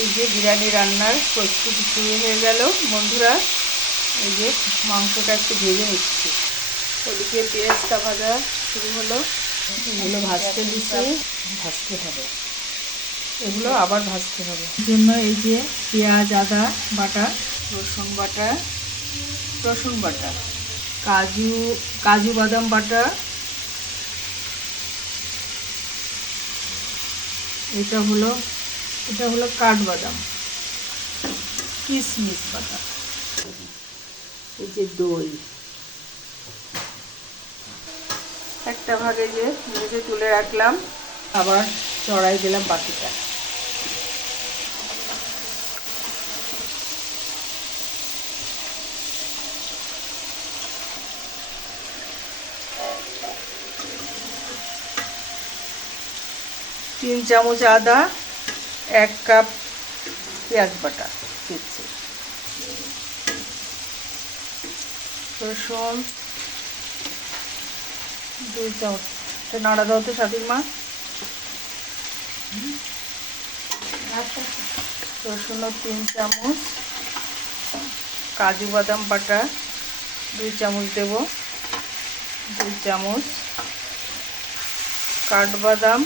এই যে বিরিয়ানি রান্নার প্রস্তুতি শুরু হয়ে গেল বন্ধুরা। এই যে মাংসটা একটু ভেজে নিচ্ছি। ওদিকে পেঁয়াজটা ভাজা শুরু হলো। এগুলো ভাজতে দিচ্ছি, ভাজতে হবে, এগুলো আবার ভাজতে হবে। এর জন্য এই যে পেঁয়াজ, আদা বাটা, রসুন বাটা, কাজু কাজু বাদাম বাটা, এটা হলো কাঠবাদাম, কিশমিশ বাটা, এই যে দই একটা ভাগে যে ভেজে তুলে রাখলাম, আবার চড়াই দিলাম বাকিটা। তিন চামচ আদা, 1 কাপ পেঁয়াজ বাটা দিচ্ছি, রসুন 2 চামচ, নাড়া দাও তো স্বাধীন মা। রসুন 3 চামচ, কাজু বাদাম বাটা 2 চামচ দেব, 2 চামচ কাঠবাদাম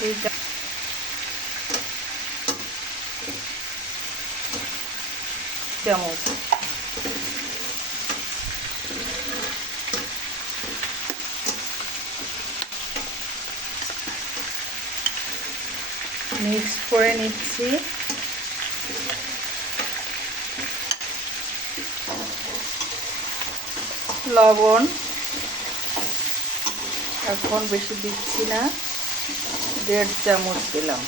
2 চামচ, মিক্স করে নিচ্ছি। লবণ এখন বেশি দিচ্ছি না, 1.5 চামচ দিলাম।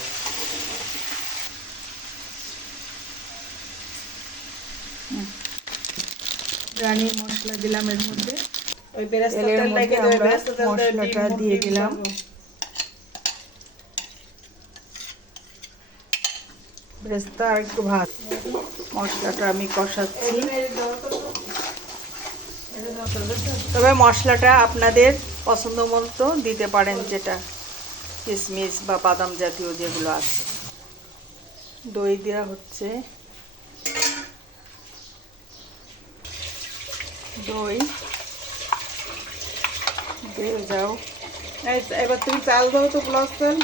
রানী মশলা দিলাম এর মধ্যে, ওই তেলের মধ্যে আমরা মশলাটা দিয়ে দিলাম। বেরেস্তা আর একটু ভাত, মশলাটা আমি কষাচ্ছি। তবে মশলাটা আপনাদের পছন্দ মতো দিতে পারেন, যেটা কিশমিশ বা বাদাম জাতীয় যেগুলো আছে। দই দেওয়া হচ্ছে, দই দিয়ে যাও। এবার তুমি চাল দাও তো, প্লাস চাল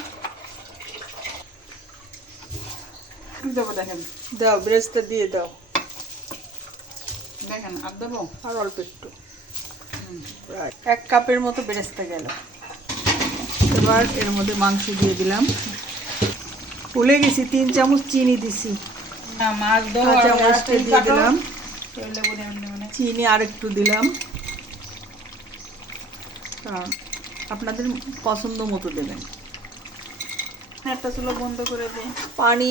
দেবো, দেখেন দাও, বেরেস্তা দিয়ে দাও, দেখেন আর দেবো, আর অল্প একটু, 1 কাপের মতো বেরেস্তা গেল। এবার এর মধ্যে মাংস দিয়ে দিলাম, ভুলে গেছি 3 চামচ চিনি দিছি, কাঁচা মরিচটা দিয়ে দিলাম, চিনি আর একটু দিলাম, আপনাদের পছন্দ মতো দেবেন। একটা চুলো বন্ধ করে দিই। পানি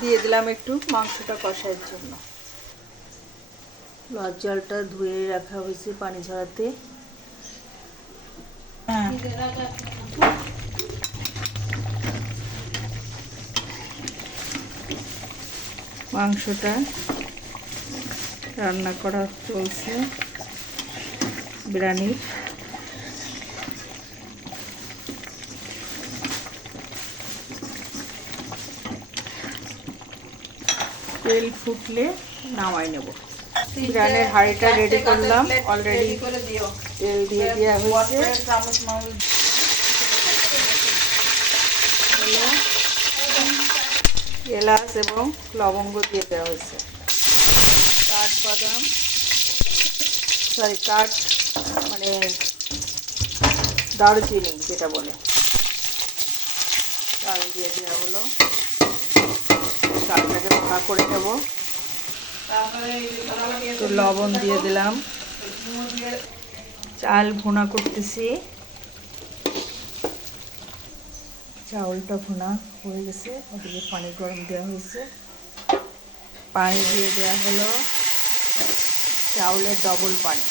দিয়ে দিলাম একটু মাংসটা কষার জন্য। লাল চালটা ধুয়ে রাখা হয়েছে পানি ঝরাতে। মাংসটা রান্না করা চলছে বিরিয়ানির। তেল ফুটলে নামাই নেব। বিরিয়ানির হাঁড়িটা রেডি করলাম, অলরেডি তেল দিয়ে দেওয়া হয়েছে। এলাচ এবং লবঙ্গ দিয়ে দেওয়া হয়েছে। কাঠবাদাম, কাঠ মানে দারুচিনি যেটা বলে, চাল দিয়ে দেওয়া হলো। চালটাকে ভুনা করে নেব, একটু লবণ দিয়ে দিলাম। চাল ভুনা করতেছি, চাউলটা ভুনা হয়ে গেছে। ওদিকে পানি গরম দেওয়া হয়েছে, পানি দিয়ে দেওয়া হলো চাউলের ডবল পানি।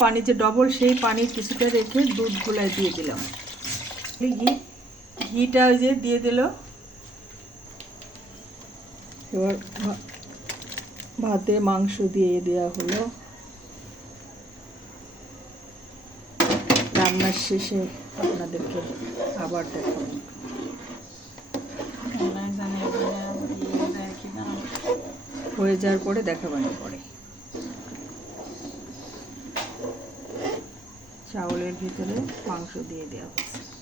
পানি যে ডবল, সেই পানি কিছুটা রেখে দুধ গুলাই দিয়ে দিলাম। ঘিটা ওই যে দিয়ে দিল। এবার ভাতে মাংস দিয়ে দেওয়া হলো। রান্নার শেষে আপনাদেরকে আবার দেখাবো। হয়ে যাওয়ার পরে দেখাবানি পরে। চাউলের ভিতরে মাংস দিয়ে দেওয়া হচ্ছে।